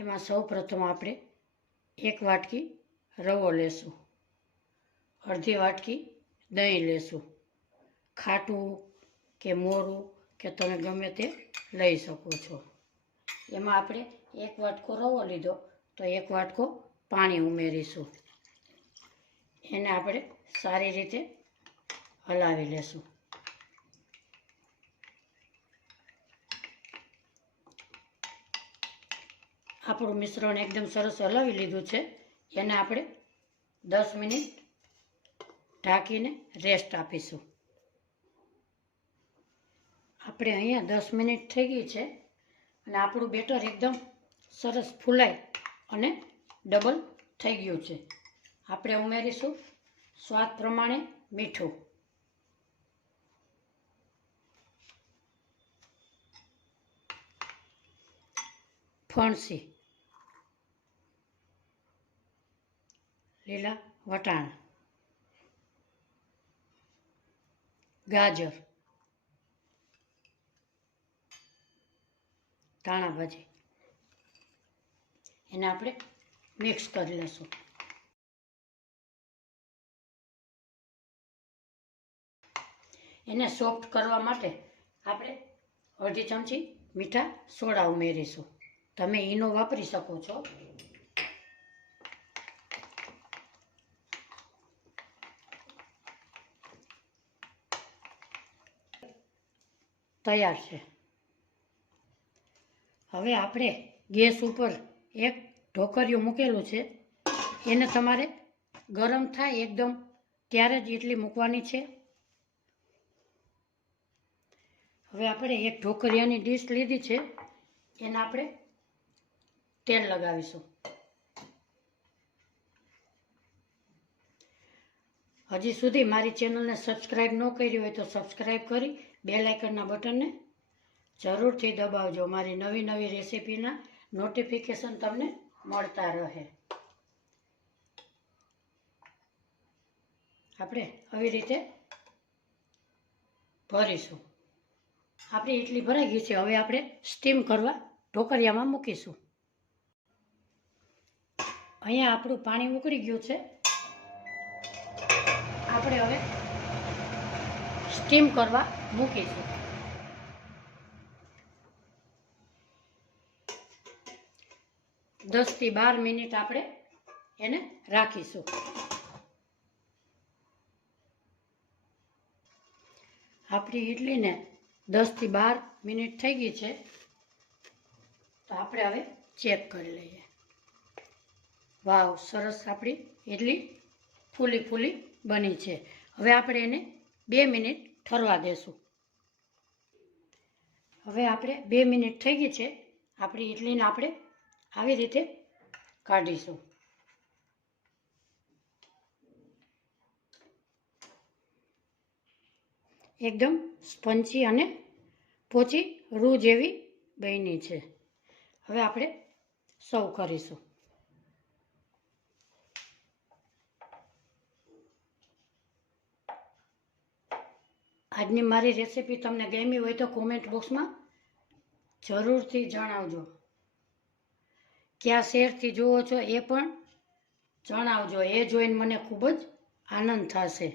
એમાં સૌ પ્રથમ આપણે 1 વાટકી રવો લેશું, અડધી વાટકી દહીં લેશું, ખાટું કે મોરું કે તમે ગમે તે લઈ શકો છો। એમાં આપણે 1 વાટકો રવો લીધો તો 1 વાટકો પાણી ઉમેરીશું, એને આપણે સારી રીતે હલાવી લેશું। આપણું મિશ્રણ એકદમ સરસ હલાવી લીધું છે, એને આપણે 10 મિનિટ ઢાંકીને રેસ્ટ આપીશું। આપણે અહીંયા 10 મિનિટ થઈ ગઈ છે અને આપણું બેટર એકદમ સરસ ફૂલાય અને ડબલ થઈ ગયું છે। આપણે ઉમેરીશું સ્વાદ પ્રમાણે મીઠું, ફણસી, લીલા વટાણા, ગાજર, ધાણા ભાજી, એને આપણે મિક્સ કરી લઈશું। એને સોફ્ટ કરવા માટે આપણે અડધી ચમચી મીઠા સોડા ઉમેરીશું, તમે ઈનો વાપરી શકો છો। તૈયાર છે। હવે આપણે ગેસ ઉપર એક ઢોકરિયું મૂકેલું છે, એને તમારે ગરમ થાય એકદમ ત્યારે જ ઇડલી મૂકવાની છે। હવે આપણે એક ઢોકરિયાની ડીશ લીધી છે, એને આપણે તેલ લગાવીશું। હજી સુધી મારી ચેનલને સબસ્ક્રાઈબ ન કરી હોય તો સબસ્ક્રાઈબ કરી બેલ આઇકનના બટનને જરૂરથી દબાવજો, મારી નવી નવી રેસીપીના નોટિફિકેશન તમને મળતા રહે। આપણે આવી રીતે ભરીશું। આપણી ઇડલી ભરાઈ ગઈ છે, હવે આપણે સ્ટીમ કરવા ઢોકરિયામાં મૂકીશું। અહીંયા આપણું પાણી ઉકળી ગયું છે, આપણે હવે સ્ટીમ કરવા મૂકીશું। 10 થી 12 મિનિટ આપણે એને રાખીશું। આપણી ઇડલીને 10 થી 12 મિનિટ થઈ ગઈ છે, તો આપણે હવે ચેક કરી લઈએ। વાવ, સરસ આપણી ઇડલી ફૂલી ફૂલી બની છે। હવે આપણે એને 2 મિનિટ ઠરવા દેશું। હવે આપણે 2 મિનિટ થઈ ગઈ છે, આપણી ઇડલીને આપણે આવી રીતે કાઢીશું। એકદમ સ્પંચી અને પોચી રૂ જેવી બની છે। હવે આપણે સર્વ કરીશું। આજની મારી રેસીપી તમને ગમી હોય તો કોમેન્ટ બોક્સમાં જરૂરથી જણાવજો। કયા શહેરથી જુઓ છો એ પણ જણાવજો, એ જોઈને મને ખૂબ જ આનંદ થશે।